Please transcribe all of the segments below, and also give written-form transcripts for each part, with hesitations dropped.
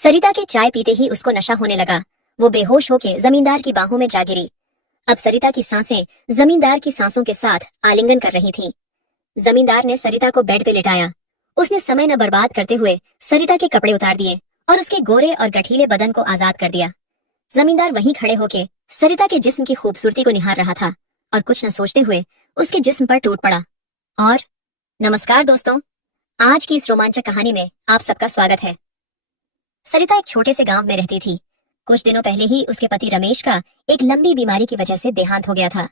सरिता के चाय पीते ही उसको नशा होने लगा। वो बेहोश होके जमींदार की बाहों में जा गिरी। अब सरिता की सांसें जमींदार की सांसों के साथ आलिंगन कर रही थीं। जमींदार ने सरिता को बेड पे लिटाया। उसने समय न बर्बाद करते हुए सरिता के कपड़े उतार दिए और उसके गोरे और गठीले बदन को आजाद कर दिया। जमींदार वहीं खड़े होके सरिता के जिस्म की खूबसूरती को निहार रहा था और कुछ न सोचते हुए उसके जिस्म पर टूट पड़ा। और नमस्कार दोस्तों, आज की इस रोमांचक कहानी में आप सबका स्वागत है। सरिता एक छोटे से गांव में रहती थी। कुछ दिनों पहले ही उसके पति रमेश का एक लंबी बीमारी की वजह से देहांत हो गया था।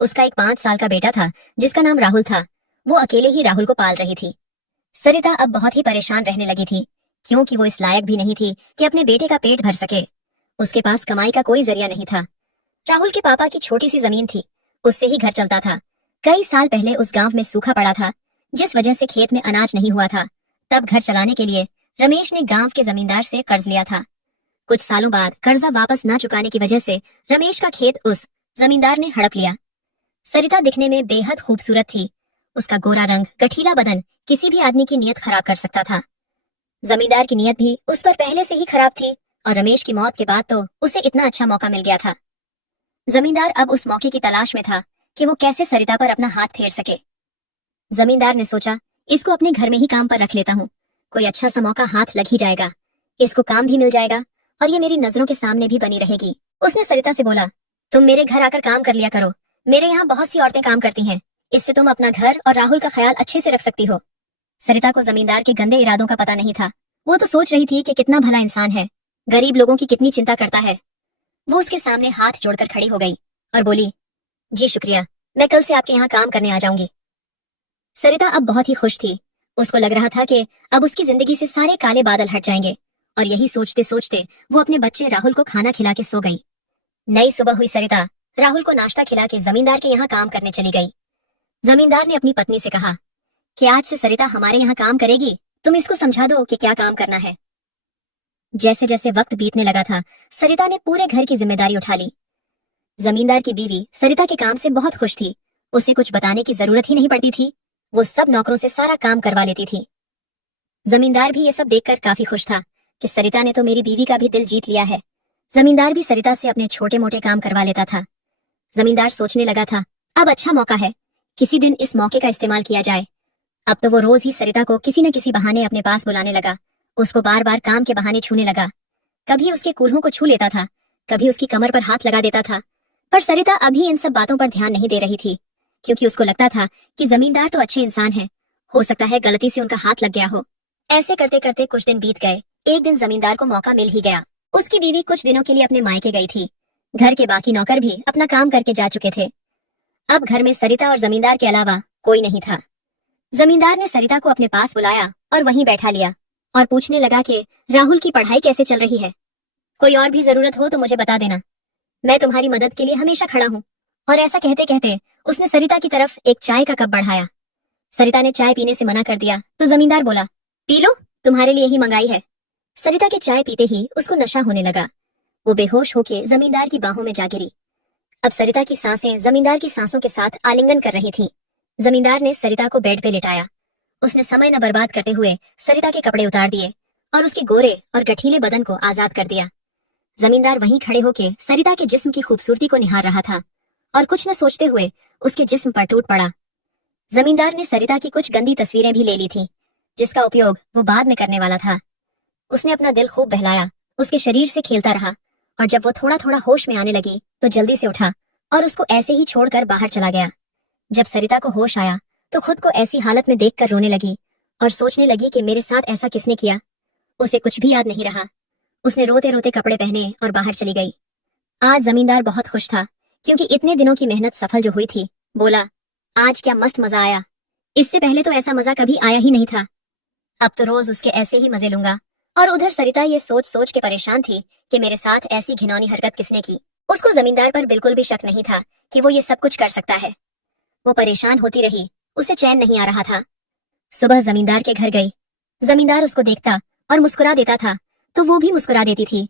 उसका एक 5 साल का बेटा था जिसका नाम राहुल था। वो अकेले ही राहुल को पाल रही थी। सरिता अब बहुत ही परेशान रहने लगी थी, क्योंकि वो इस लायक भी नहीं थी कि अपने बेटे का पेट भर सके। उसके पास कमाई का कोई जरिया नहीं था। राहुल के पापा की छोटी सी जमीन थी, उससे ही घर चलता था। कई साल पहले उस गांव में सूखा पड़ा था, जिस वजह से खेत में अनाज नहीं हुआ था। तब घर चलाने के लिए रमेश ने गांव के जमींदार से कर्ज लिया था। कुछ सालों बाद कर्जा वापस न चुकाने की वजह से रमेश का खेत उस जमींदार ने हड़प लिया। सरिता दिखने में बेहद खूबसूरत थी। उसका गोरा रंग, गठीला बदन किसी भी आदमी की नीयत खराब कर सकता था। जमींदार की नीयत भी उस पर पहले से ही खराब थी और रमेश की मौत के बाद तो उसे इतना अच्छा मौका मिल गया था। जमींदार अब उस मौके की तलाश में था कि वो कैसे सरिता पर अपना हाथ फेर सके। जमींदार ने सोचा, इसको अपने घर में ही काम पर रख लेता हूँ। कोई अच्छा सा मौका हाथ लग ही जाएगा, इसको काम भी मिल जाएगा और ये मेरी नजरों के सामने भी बनी रहेगी। उसने सरिता से बोला, तुम मेरे घर आकर काम कर लिया करो। मेरे यहाँ बहुत सी औरतें काम करती हैं, इससे तुम अपना घर और राहुल का ख्याल अच्छे से रख सकती हो। सरिता को जमींदार के गंदे इरादों का पता नहीं था। वो तो सोच रही थी कि कितना भला इंसान है, गरीब लोगों की कितनी चिंता करता है। वो उसके सामने हाथ जोड़कर खड़ी हो गई और बोली, जी शुक्रिया, मैं कल से आपके यहाँ काम करने आ जाऊंगी। सरिता अब बहुत ही खुश थी। उसको लग रहा था कि अब उसकी जिंदगी से सारे काले बादल हट जाएंगे और यही सोचते सोचते वो अपने बच्चे राहुल को खाना खिला के सो गई। नई सुबह हुई सरिता राहुल को नाश्ता खिला के जमींदार के यहाँ काम करने चली गई। जमींदार ने अपनी पत्नी से कहा कि आज से सरिता हमारे यहाँ काम करेगी, तुम इसको समझा दो कि क्या काम करना है। जैसे जैसे वक्त बीतने लगा था, सरिता ने पूरे घर की जिम्मेदारी उठा ली। जमींदार की बीवी सरिता के काम से बहुत खुश थी। उसे कुछ बताने की जरूरत ही नहीं पड़ती थी, वो सब नौकरों से सारा काम करवा लेती थी। जमींदार भी ये सब देखकर काफी खुश था कि सरिता ने तो मेरी बीवी का भी दिल जीत लिया है। जमींदार भी सरिता से अपने छोटे मोटे काम करवा लेता था। जमींदार सोचने लगा था, अब अच्छा मौका है, किसी दिन इस मौके का इस्तेमाल किया जाए। अब तो वो रोज ही सरिता को किसी न किसी बहाने अपने पास बुलाने लगा। उसको बार बार काम के बहाने छूने लगा। कभी उसके कूल्हों को छू लेता था, कभी उसकी कमर पर हाथ लगा देता था। पर सरिता अभी इन सब बातों पर ध्यान नहीं दे रही थी, क्योंकि उसको लगता था कि जमींदार तो अच्छे इंसान हैं, हो सकता है गलती से उनका हाथ लग गया हो। ऐसे करते करते कुछ दिन बीत गए। एक दिन जमींदार को मौका मिल ही गया। उसकी बीवी कुछ दिनों के लिए अपने मायके गई थी। घर के बाकी नौकर भी अपना काम करके जा चुके थे। अब घर में सरिता और जमींदार के अलावा कोई नहीं था। जमींदार ने सरिता को अपने पास बुलाया और वहीं बैठा लिया और पूछने लगा कि राहुल की पढ़ाई कैसे चल रही है। कोई और भी जरूरत हो तो मुझे बता देना, मैं तुम्हारी मदद के लिए हमेशा खड़ा हूँ। और ऐसा कहते कहते उसने सरिता की तरफ एक चाय का कप बढ़ाया। सरिता ने चाय पीने से मना कर दिया तो जमींदार बोला, पी लो, तुम्हारे लिए ही मंगाई है। सरिता के चाय पीते ही उसको नशा होने लगा। वो बेहोश होके जमींदार की बाहों में जा गिरी। अब सरिता की सांसें जमींदार की सांसों के साथ आलिंगन कर रही थीं। जमींदार ने सरिता को बेड पे लिटाया। उसने समय न बर्बाद करते हुए सरिता के कपड़े उतार दिए और उसके गोरे और गठीले बदन को आजाद कर दिया। जमींदार वहीं खड़े होके सरिता के जिस्म की खूबसूरती को निहार रहा था और कुछ न सोचते हुए उसके जिस्म पर टूट पड़ा। जमींदार ने सरिता की कुछ गंदी तस्वीरें भी ले ली थी, जिसका उपयोग वो बाद में करने वाला था। उसने अपना दिल खूब बहलाया, उसके शरीर से खेलता रहा और जब वो थोड़ा थोड़ा होश में आने लगी तो जल्दी से उठा और उसको ऐसे ही छोड़कर बाहर चला गया। जब सरिता को होश आया तो खुद को ऐसी हालत में देखकर रोने लगी और सोचने लगी कि मेरे साथ ऐसा किसने किया। उसे कुछ भी याद नहीं रहा। उसने रोते रोते कपड़े पहने और बाहर चली गई। आज जमींदार बहुत खुश था, क्योंकि इतने दिनों की मेहनत सफल जो हुई थी। बोला, आज क्या मस्त मजा आया, इससे पहले तो ऐसा मजा कभी आया ही नहीं था। अब तो रोज उसके ऐसे ही मजे लूंगा। और उधर सरिता ये सोच सोच के परेशान थी कि मेरे साथ ऐसी घिनौनी हरकत किसने की। उसको जमींदार पर बिल्कुल भी शक नहीं था कि वो ये सब कुछ कर सकता है। वो परेशान होती रही, उसे चैन नहीं आ रहा था। सुबह जमींदार के घर गई। जमींदार उसको देखता और मुस्कुरा देता था तो वो भी मुस्कुरा देती थी,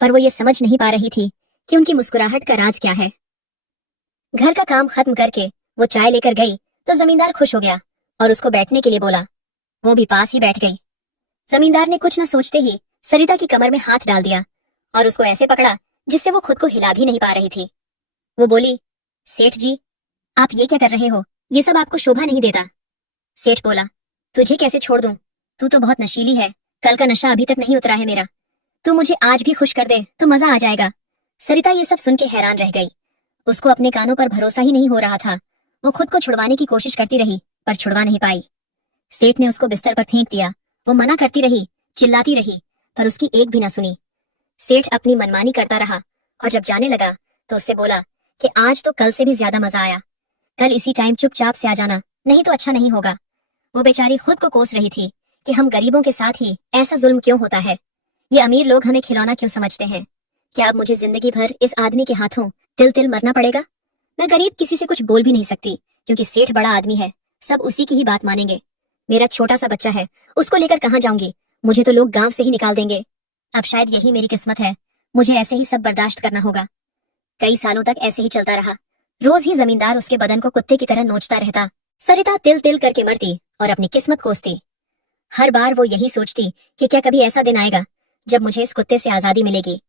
पर वो ये समझ नहीं पा रही थी कि उनकी मुस्कुराहट का राज क्या है। घर का काम खत्म करके वो चाय लेकर गई तो जमींदार खुश हो गया और उसको बैठने के लिए बोला। वो भी पास ही बैठ गई। जमींदार ने कुछ न सोचते ही सरिता की कमर में हाथ डाल दिया और उसको ऐसे पकड़ा जिससे वो खुद को हिला भी नहीं पा रही थी। वो बोली, सेठ जी, आप ये क्या कर रहे हो? ये सब आपको शोभा नहीं देता। सेठ बोला, तुझे कैसे छोड़ दूं? तू तो बहुत नशीली है, कल का नशा अभी तक नहीं उतरा है मेरा। तू मुझे आज भी खुश कर दे तो मजा आ जाएगा। सरिता ये सब सुन के हैरान रह गई। उसको अपने कानों पर भरोसा ही नहीं हो रहा था। वो खुद को छुड़वाने की कोशिश करती रही पर छुड़वा नहीं पाई। सेठ ने उसको बिस्तर पर फेंक दिया। वो मना करती रही, चिल्लाती रही, पर उसकी एक भी ना सुनी। सेठ अपनी मनमानी करता रहा और जब जाने लगा तो उससे बोला कि आज तो कल से भी ज्यादा मजा आया। कल इसी टाइम चुपचाप से आ जाना, नहीं तो अच्छा नहीं होगा। वो बेचारी खुद को कोस रही थी कि हम गरीबों के साथ ही ऐसा जुल्म क्यों होता है। ये अमीर लोग हमें खिलौना क्यों समझते हैं। क्या अब मुझे जिंदगी भर इस आदमी के हाथों तिल तिल मरना पड़ेगा? मैं गरीब किसी से कुछ बोल भी नहीं सकती क्योंकि सेठ बड़ा आदमी है, सब उसी की ही बात मानेंगे। मेरा छोटा सा बच्चा है, उसको लेकर कहाँ जाऊंगी? मुझे तो लोग गांव से ही निकाल देंगे। अब शायद यही मेरी किस्मत है, मुझे ऐसे ही सब बर्दाश्त करना होगा। कई सालों तक ऐसे ही चलता रहा। रोज ही जमींदार उसके बदन को कुत्ते की तरह नोचता रहता। सरिता तिल तिल करके मरती और अपनी किस्मत कोसती। हर बार वो यही सोचती कि क्या कभी ऐसा दिन आएगा जब मुझे इस कुत्ते से आजादी मिलेगी।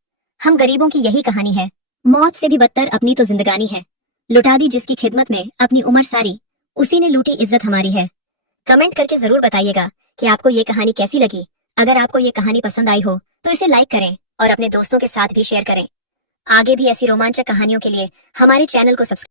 हम गरीबों की यही कहानी है। मौत से भी बदतर अपनी तो जिंदगानी है। लुटा दी जिसकी खिदमत में अपनी उम्र सारी, उसी ने लूटी इज्जत हमारी है। कमेंट करके जरूर बताइएगा कि आपको ये कहानी कैसी लगी। अगर आपको ये कहानी पसंद आई हो तो इसे लाइक करें और अपने दोस्तों के साथ भी शेयर करें। आगे भी ऐसी रोमांचक कहानियों के लिए हमारे चैनल को सब्सक्राइब